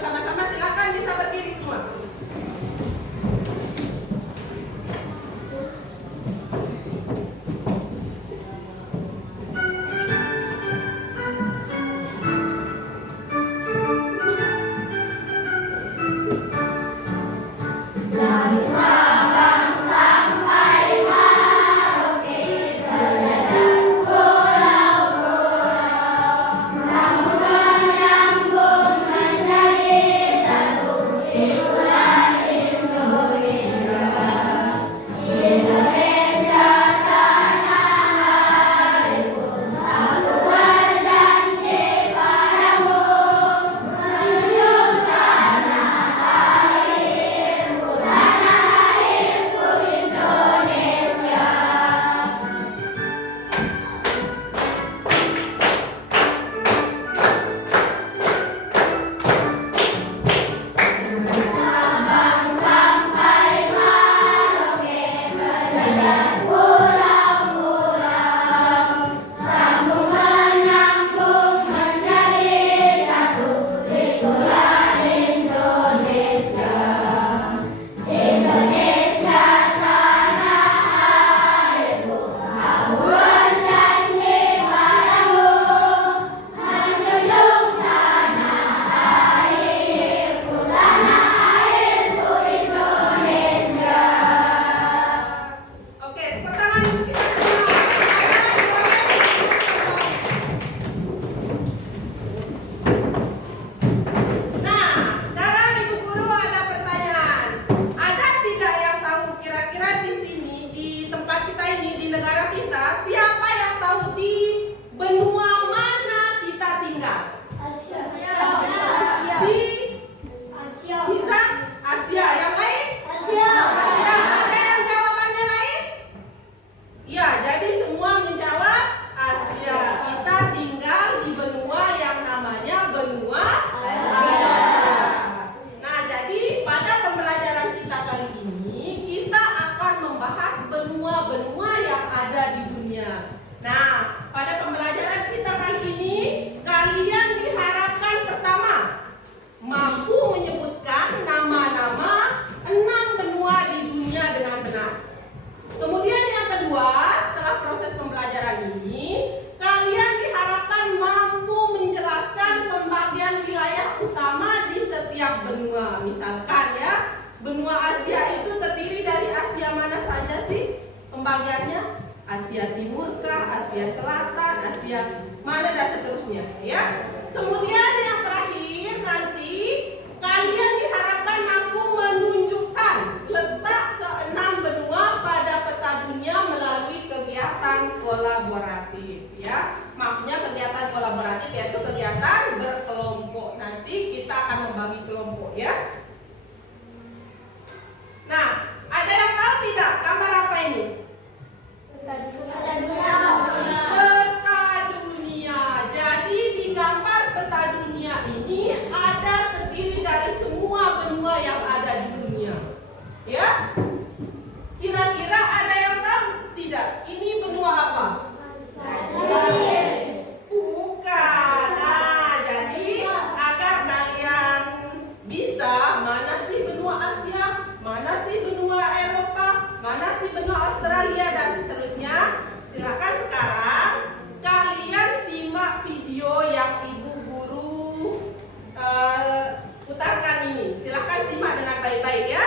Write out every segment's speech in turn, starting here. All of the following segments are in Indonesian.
bersama-sama, silakan bisa berdiri semua. Misalkan ya, benua Asia itu terdiri dari Asia mana saja sih pembagiannya? Asia Timur kah, Asia Selatan, Asia mana dan seterusnya ya. Kemudian yang terakhir nanti kalian diharapkan mampu menunjukkan letak keenam benua pada peta dunia melalui kegiatan kolaboratif ya. Maksudnya kegiatan kolaboratif yaitu kegiatan berkelompok. Nanti kita akan membagi kelompok ya. Nah, ada yang tahu tidak gambar apa ini? Peta dunia. Jadi di gambar peta dunia ini ada terdiri dari semua benua yang ada di dunia. Ya? Kira-kira ada yang tahu tidak? Ini benua apa? Bukan. Nah, jadi agar kalian bisa mana sih benua Asia, mana sih benua Eropa, mana sih benua Australia dan seterusnya. Silakan sekarang kalian simak video yang ibu guru putarkan ini. Silakan simak dengan baik-baik ya.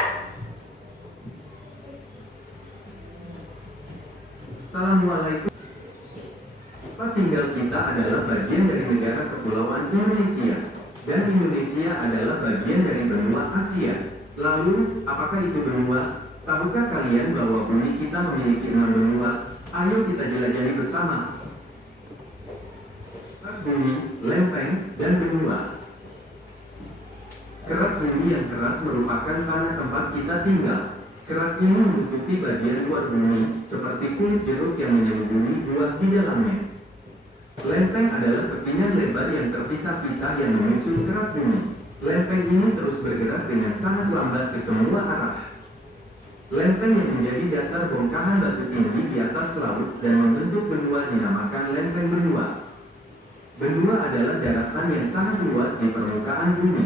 Assalamualaikum. Tempat tinggal kita adalah bagian dari negara kepulauan Indonesia, dan Indonesia adalah bagian dari benua Asia. Lalu, apakah itu benua? Tahukah kalian bahwa bumi kita memiliki 6 benua? Ayo kita jelajahi bersama. Kerak bumi, lempeng, dan benua. Kerak bumi yang keras merupakan tanah tempat kita tinggal. Kerak ini menutupi bagian luar bumi, seperti kulit jeruk yang menyelubungi buah di dalamnya. Lempeng adalah kepingan lebar yang terpisah-pisah yang menyusun kerak bumi. Lempeng ini terus bergerak dengan sangat lambat ke semua arah. Lempeng yang menjadi dasar bongkahan batu tinggi di atas laut dan membentuk benua dinamakan lempeng benua. Benua adalah daratan yang sangat luas di permukaan bumi.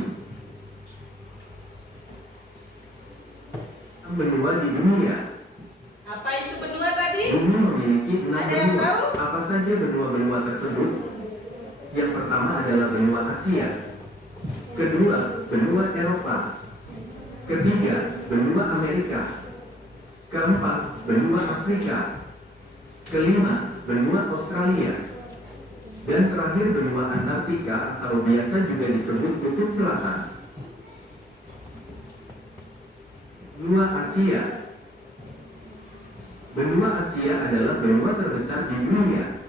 benua di dunia. Apa itu benua tadi? Bumi memiliki 6 Ada yang benua. tahu? Apa saja benua-benua tersebut? Yang pertama adalah benua Asia. Kedua, benua Eropa. Ketiga, benua Amerika. Keempat, benua Afrika. Kelima, benua Australia. Dan terakhir benua Antartika atau biasa juga disebut Kutub Selatan. Benua Asia. Benua Asia adalah benua terbesar di dunia.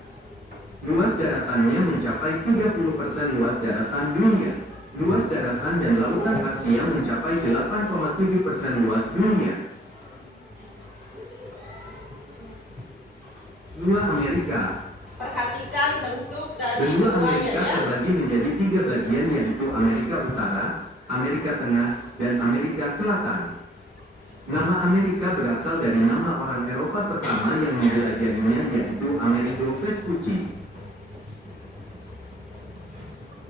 Luas daratannya mencapai 30% luas daratan dunia. Luas daratan dan lautan Asia mencapai 8,7% luas dunia. Benua Amerika. Perhatikan bentuk dari Benua benuanya Amerika ya. terbagi menjadi 3 bagian, yaitu Amerika Utara, Amerika Tengah, dan Amerika Selatan. Nama Amerika berasal dari nama orang Eropa pertama yang menjelajahinya, yaitu Amerigo Vespucci.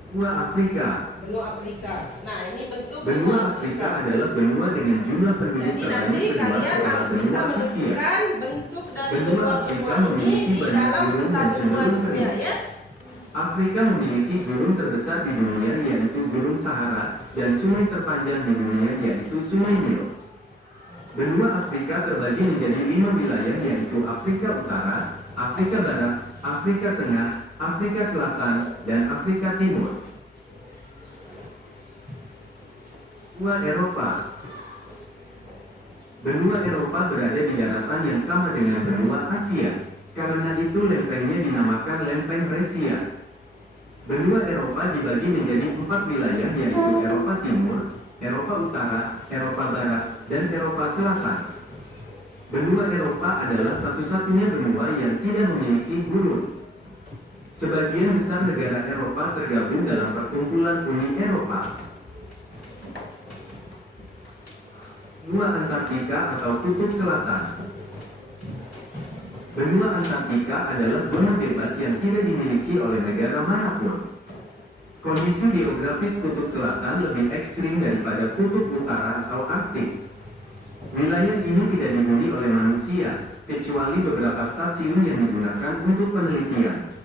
Benua Afrika. Benua Afrika. Nah, ini bentuk Benua Afrika adalah benua dengan jumlah penduduk Jadi nanti terbanyak kedua kalian setelah harus bisa benua Asia. menunjukkan bentuk dari Benua benua Afrika ini memiliki di banyak dalam gunung peta dan benua cenderung dunia kering. ya. Afrika memiliki gunung terbesar di dunia, yaitu Gunung Sahara, dan sungai terpanjang di dunia, yaitu Sungai Nil. Benua Afrika terbagi menjadi 5 wilayah, yaitu Afrika Utara, Afrika Barat, Afrika Tengah, Afrika Selatan, dan Afrika Timur. Benua Eropa. Benua Eropa berada di daratan yang sama dengan benua Asia. Karena itu lempengnya dinamakan lempeng Resia. Benua Eropa dibagi menjadi 4 wilayah, yaitu Eropa Timur, Eropa Utara, Eropa Barat, dan Eropa Selatan. Benua Eropa adalah satu-satunya benua yang tidak memiliki gurun. Sebagian besar negara Eropa tergabung dalam perkumpulan Uni Eropa. Benua Antartika atau Kutub Selatan. Benua Antartika adalah zona bebas yang tidak dimiliki oleh negara manapun. Kondisi geografis Kutub Selatan lebih ekstrim daripada Kutub Utara atau Arktik. Wilayah ini tidak dihuni oleh manusia, kecuali beberapa stasiun yang digunakan untuk penelitian.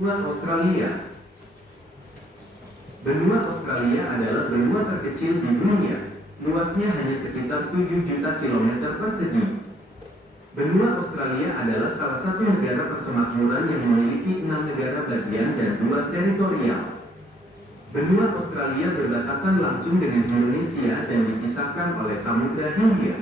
Benua Australia. Benua Australia adalah benua terkecil di dunia. Luasnya hanya sekitar 7 juta kilometer persegi. Benua Australia adalah salah satu negara persemakmuran yang memiliki 6 negara bagian dan 2 teritorial. Benua Australia berbatasan langsung dengan Indonesia dan dipisahkan oleh Samudra Hindia.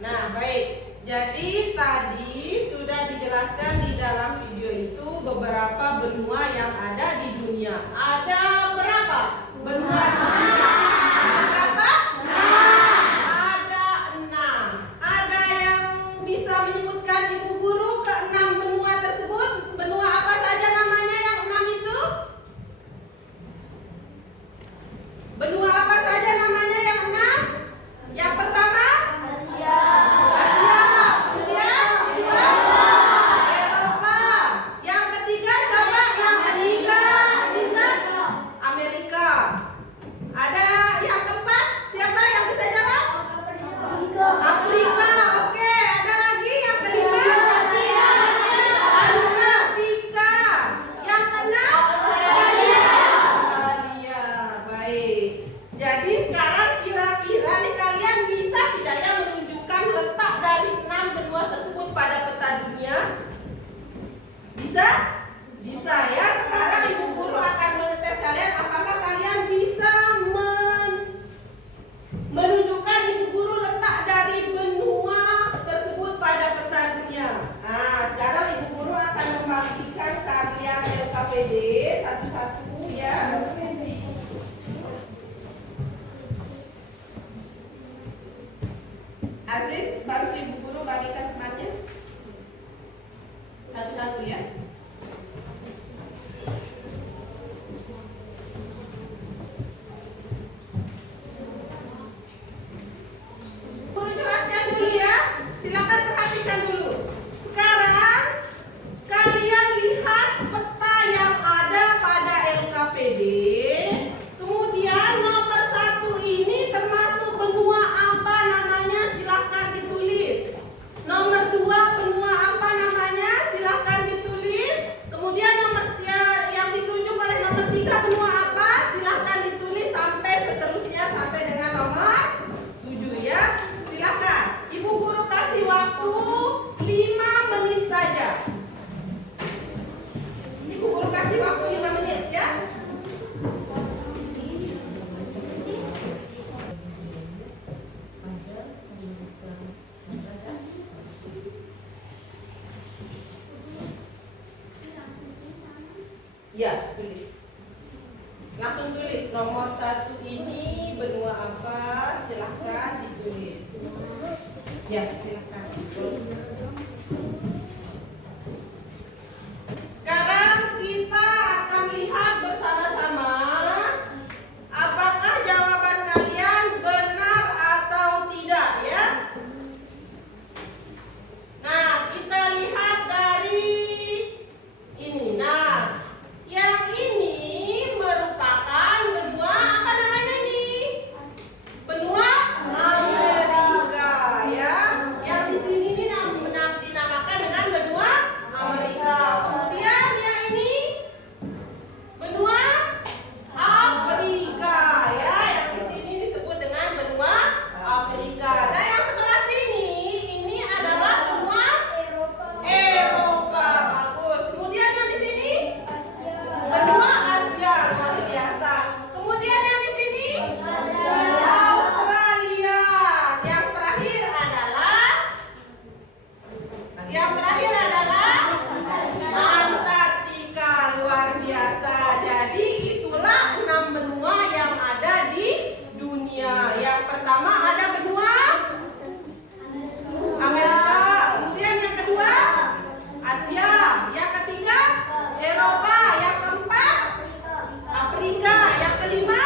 Nah, baik. Jadi tadi sudah dijelaskan di dalam video itu beberapa benua yang ada di dunia. Ada berapa benua di dunia? Ada berapa? Ada 6. Ada yang bisa menyebutkan Ibu Guru ke-6 benua tersebut? Benua apa saja namanya yang 6 itu? Benua apa saja namanya yang 6? Yang pertama? Asia. Kemudian? Eropa. Yang ketiga, coba yang ketiga bisa? Amerika. Ada yang keempat? Siapa yang bisa jawab? Afrika. Oke, ada lagi yang kelima? Antartika. Yang keenam? Australia. Baik. Jadi sekarang kira-kira nih kalian bisa tidak ya menunjukkan letak dari 6 benua tersebut pada peta dunia? Bisa? Bisa ya. Sekarang Ibu Guru akan mengetes kalian apakah kalian bisa menunjukkan Ibu Guru letak dari benua tersebut pada peta dunia. Nah, sekarang Ibu Guru akan membagikan kalian LKPD satu-satu ya. Aziz, bantu Ibu Guru bagikan temannya satu-satu ya. kasih waktu 5 menit ya. Ya, tulis. Langsung tulis nomor 1 ini benua apa? Silahkan ditulis. Ya, silahkan. Sekarang kita akan lihat bersama-sama apakah jawaban kalian benar atau tidak ya. Nah, kita lihat dari ini. Nah, yang ini merupakan benua apa namanya ini? Benua Amerika ya. Yang di sini ini dinamakan dengan benua Amerika. Kemudian yang ini benua Afrika ya. Yang di sini disebut dengan benua Afrika. Nah, yang sebelah sini ini adalah benua Eropa. Bagus. Kemudian yang di sini benua Asia, luar biasa. Kemudian yang di sini Australia. Yang terakhir adalah Antartika, luar biasa. Jadi itulah 6 benua yang ada di dunia. Yang pertama ada benua Amerika, kemudian yang kedua Asia, yang ketiga Eropa, yang keempat Afrika, yang kelima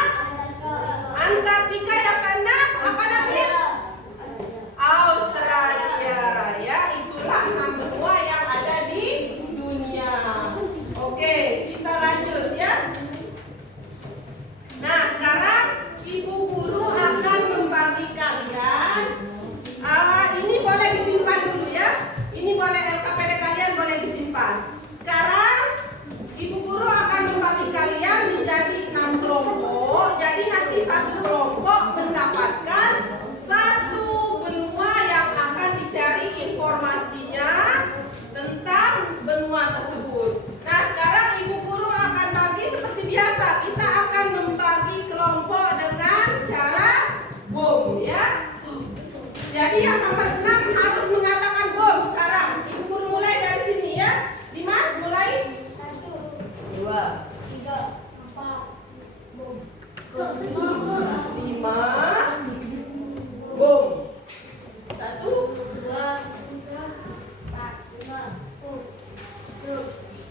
Antartika, yang keenam apa namanya? Australia ya. Itulah 6 benua yang ada di dunia. Oke, kita lanjut ya. Nah, sekarang ibu guru akan membagi kalian. Ini boleh disimpan dulu ya. Ini boleh LKPD kalian boleh disimpan. Sekarang ibu guru akan membagi kalian menjadi 6 kelompok. Jadi nanti satu kelompok mendapatkan satu benua yang akan dicari informasinya tentang benua tersebut. Nah, sekarang ibu guru akan bagi seperti biasa. Kita akan membagi kelompok dengan cara bom ya. Jadi yang nomor 6 harus mengatakan bom sekarang. Ibu guru mulai dari sini ya. Dimas mulai. 1, 2, 3, 4, bom. 5 bom. 1 2, 3, 4, 5, bom. 1,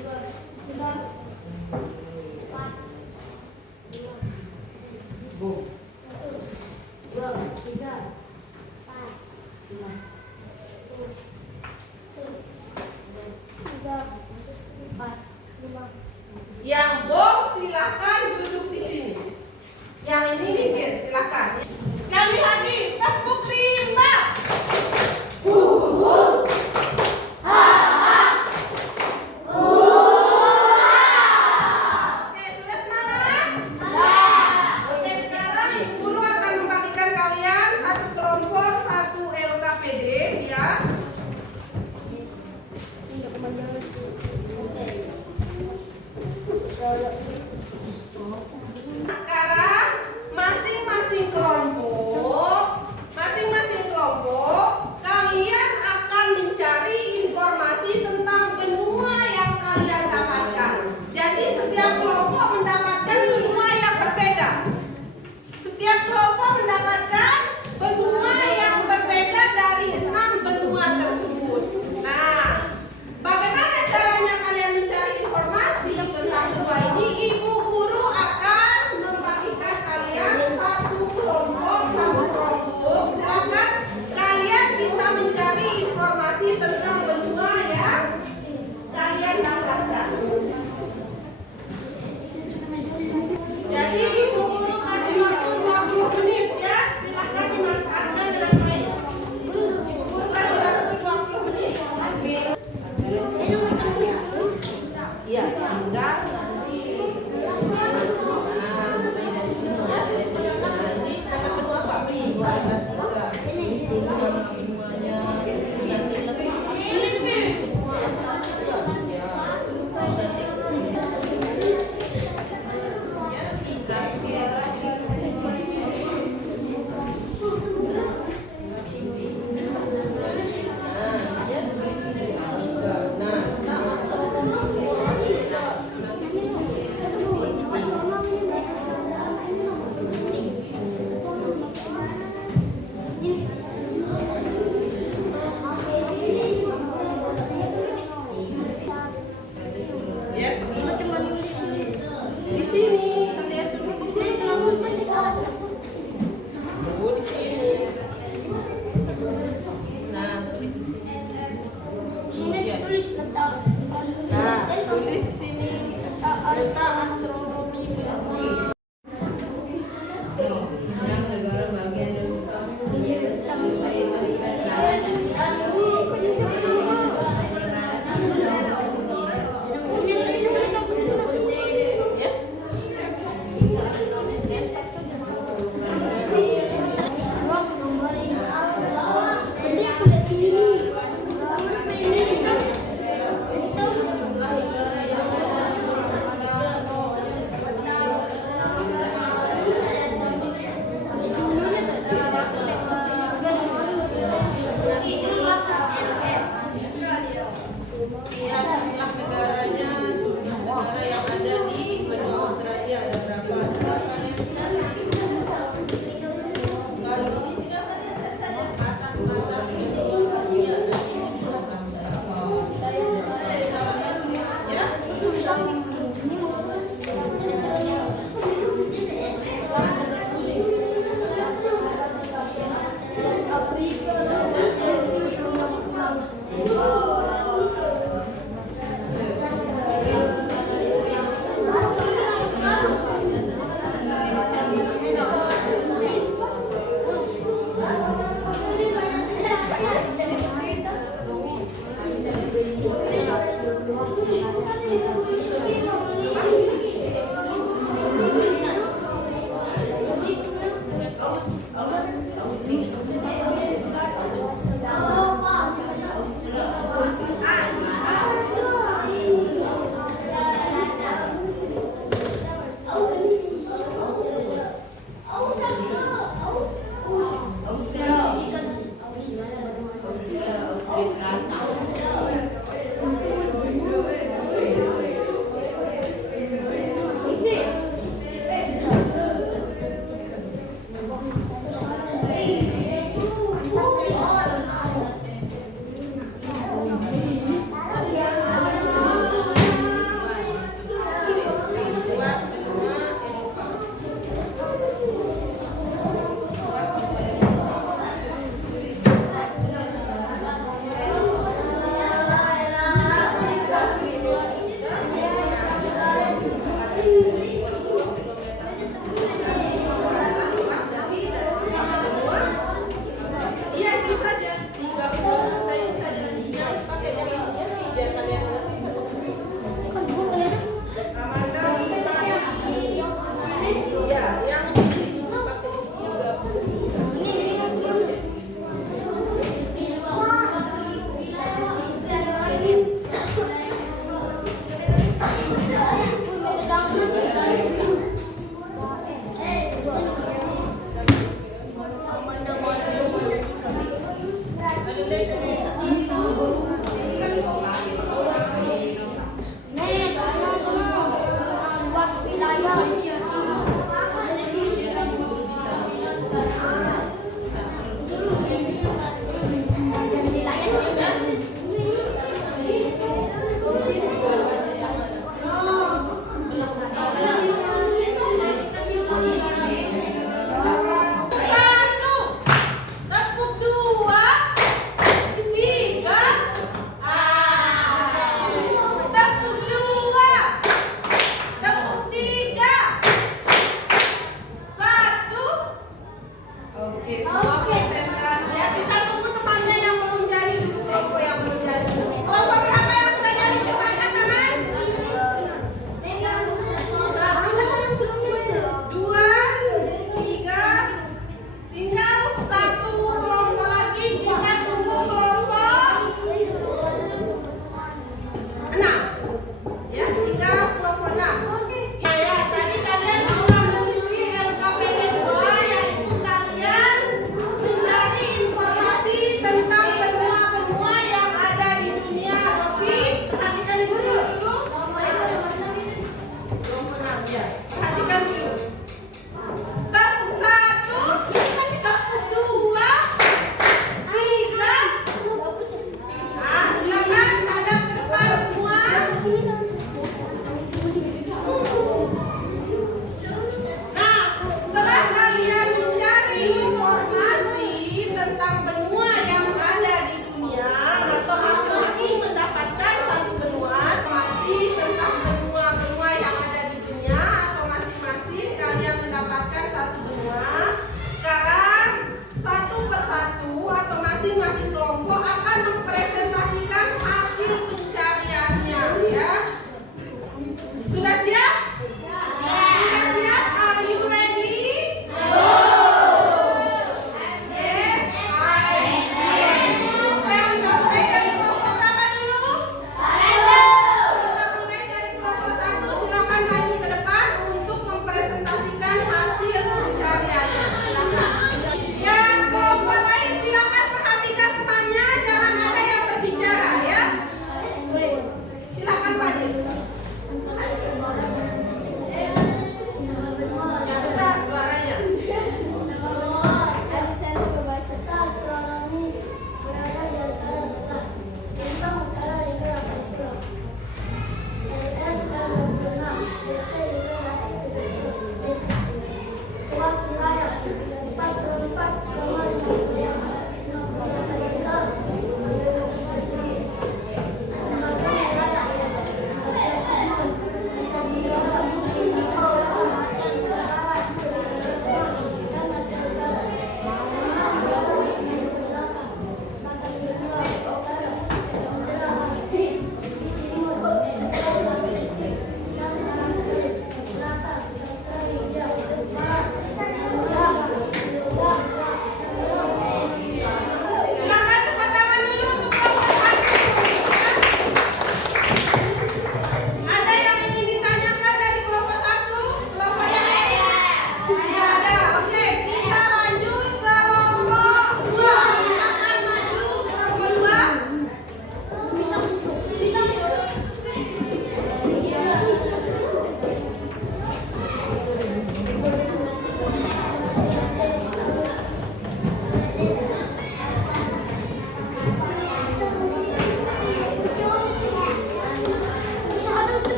2, 3, 4, 5, bom. 1, 2, 3, 4, 5, 4, 5. Yang bom silakan duduk di sini. Yang ini minggir silakan. Sekali lagi tepuk timbang. Oke, sudah semangat? Oke, sekarang ibu guru akan membagikan kalian satu kelompok, satu LKPD ya. Sekarang masing-masing kelompok kalian akan mencari informasi tentang benua yang kalian dapatkan. Jadi setiap kelompok mendapatkan benua yang berbeda. Setiap kelompok mendapatkan benua yang berbeda dari 6 benua tersebut. Nah, bagaimana caranya kalian mencari informasi tentang benua ini? Ibu guru akan membagikan kalian satu kelompok. Silakan kalian bisa mencari informasi tentang benua yang kalian dapatkan. Jadi ibu guru kasih waktu 20 menit ya. Silakan dimanfaatkan dengan baik. Ibu guru kasih waktu 20 menit. Iya, tinggal nanti masuk. Nah, mulai dari sini ya. Nah, ini nama benua apa? Benua Antartika. Tulis dulu nama benuanya. Nanti lebih semua ya. Nanti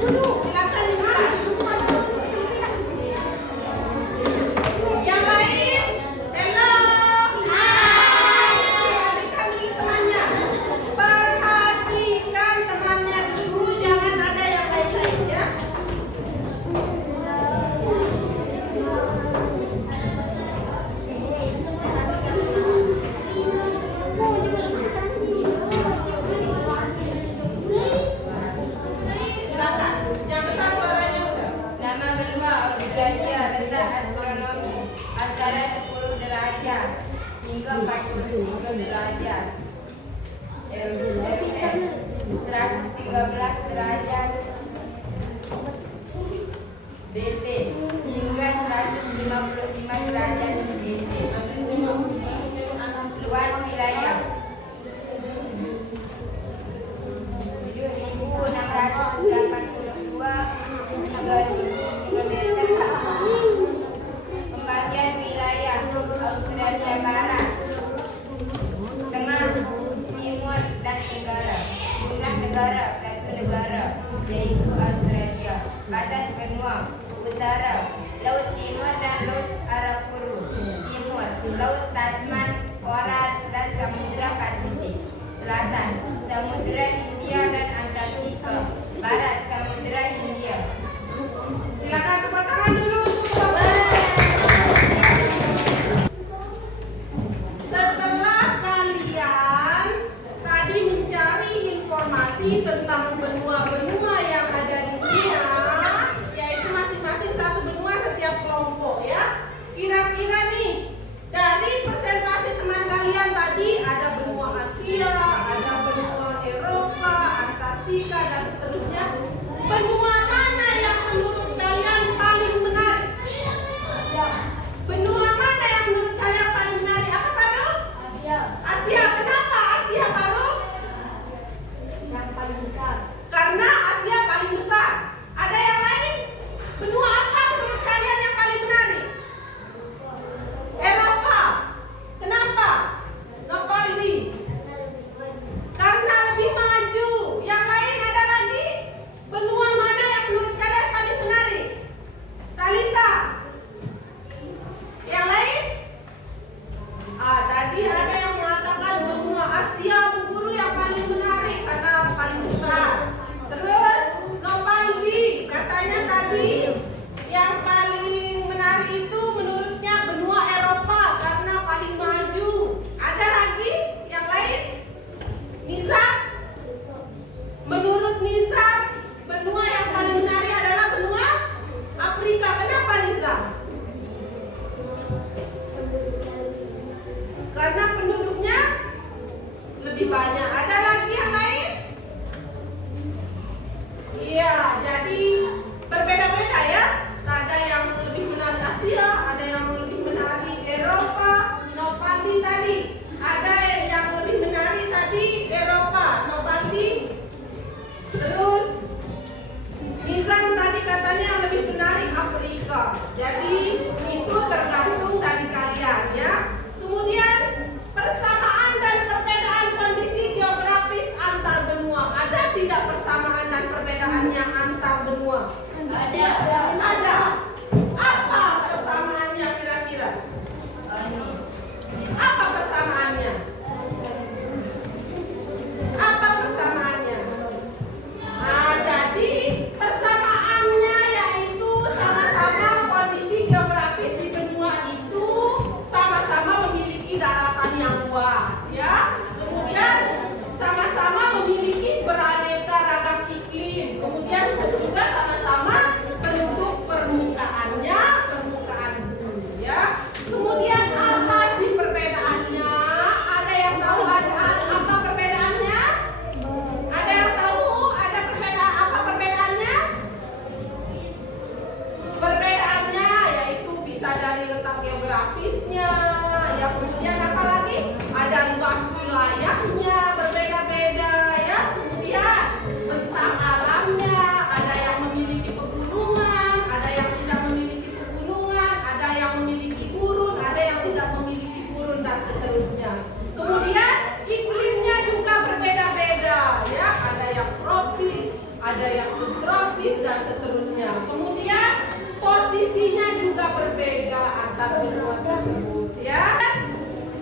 Silakan dimulai. Yang lain, hello. Perhatikan dulu temannya. Perhatikan temannya dulu, jangan ada yang lain-lain ya. Silakan. Yang besar suaranya udah. Nama benua Australia letak astronomi antara 10 derajat hingga 43 derajat. RMS 113 derajat. DT hingga 155 derajat DT. Luas wilayah 7.682 kilometer persegi. Pembagian wilayah Australia Barat, Tengah, Timur, dan Tenggara. Jumlah negara, satu negara, yaitu Australia. Batas benua, utara, Laut Timur dan Laut Arafuru. Timur, Laut Tasman, Koral, dan Samudra Pasifik. Selatan, Samudra Hindia dan Antartika. Barat, Samudra Hindia. Silakan tepuk tangan dulu untuk Bapak. Setelah kalian tadi mencari informasi tentang benua-benua yang ada di dunia, yaitu masing-masing satu benua setiap kelompok ya. Kira-kira nih, dari presentasi teman kalian tadi ada benua Asia, ada benua Eropa, tropis dan seterusnya. Kemudian posisinya juga berbeda antar benua tersebut, ya.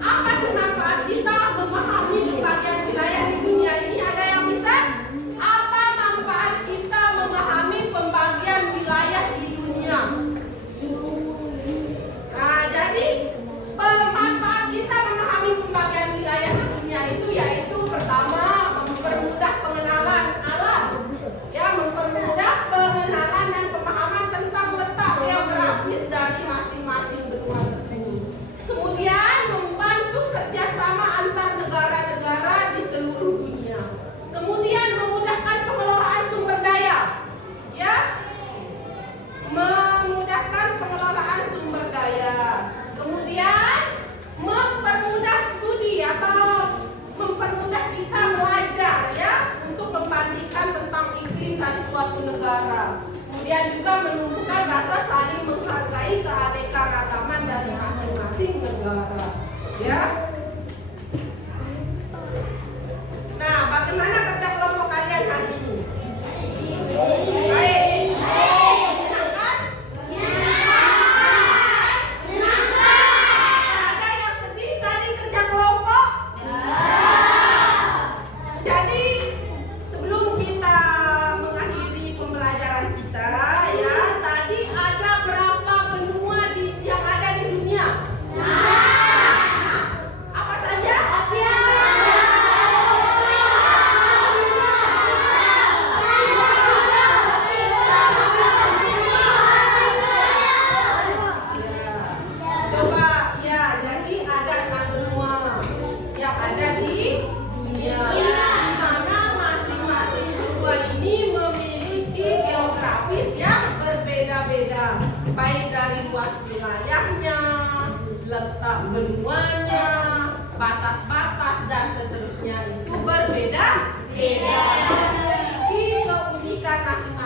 Apa sih manfaat kita memahami pembagian wilayah di dunia ini? Ada yang bisa? Apa manfaat kita memahami pembagian wilayah di dunia? Nah, jadi manfaat kita memahami pembagian wilayah di dunia itu yaitu pertama mempermudah pengenalan alam, ya, mempermudah pengenalan dan pemahaman tentang letak geografis dari masing-masing benua tersebut. Kemudian membantu kerjasama antar negara-negara di seluruh dunia. Kemudian memudahkan pengelolaan sumber daya, ya, memudahkan pengelolaan sumber daya. Kemudian mempermudah studi atau mempermudah kita belajar, ya, untuk membandingkan tentang iklim dari suatu negara. Kemudian juga menumbuhkan rasa saling menghargai keanekaragaman dari masing-masing negara, ya. Nah, bagaimana kerja kelompok kalian hari ini? Baik. Menyenangkan? Ada yang sedih tadi kerja kelompok? Jadi sebelum kita mengakhiri pembelajaran kita, ya, tadi ada berapa benua yang ada di dunia? Apa saja? Coba, ya, jadi ada 6 benua yang ada di dunia, di mana masing-masing benua ini memiliki geografis yang berbeda-beda, baik dari luas wilayahnya, letak benuanya, batas-batas dan seterusnya itu berbeda-beda, memiliki keunikan masing-masing.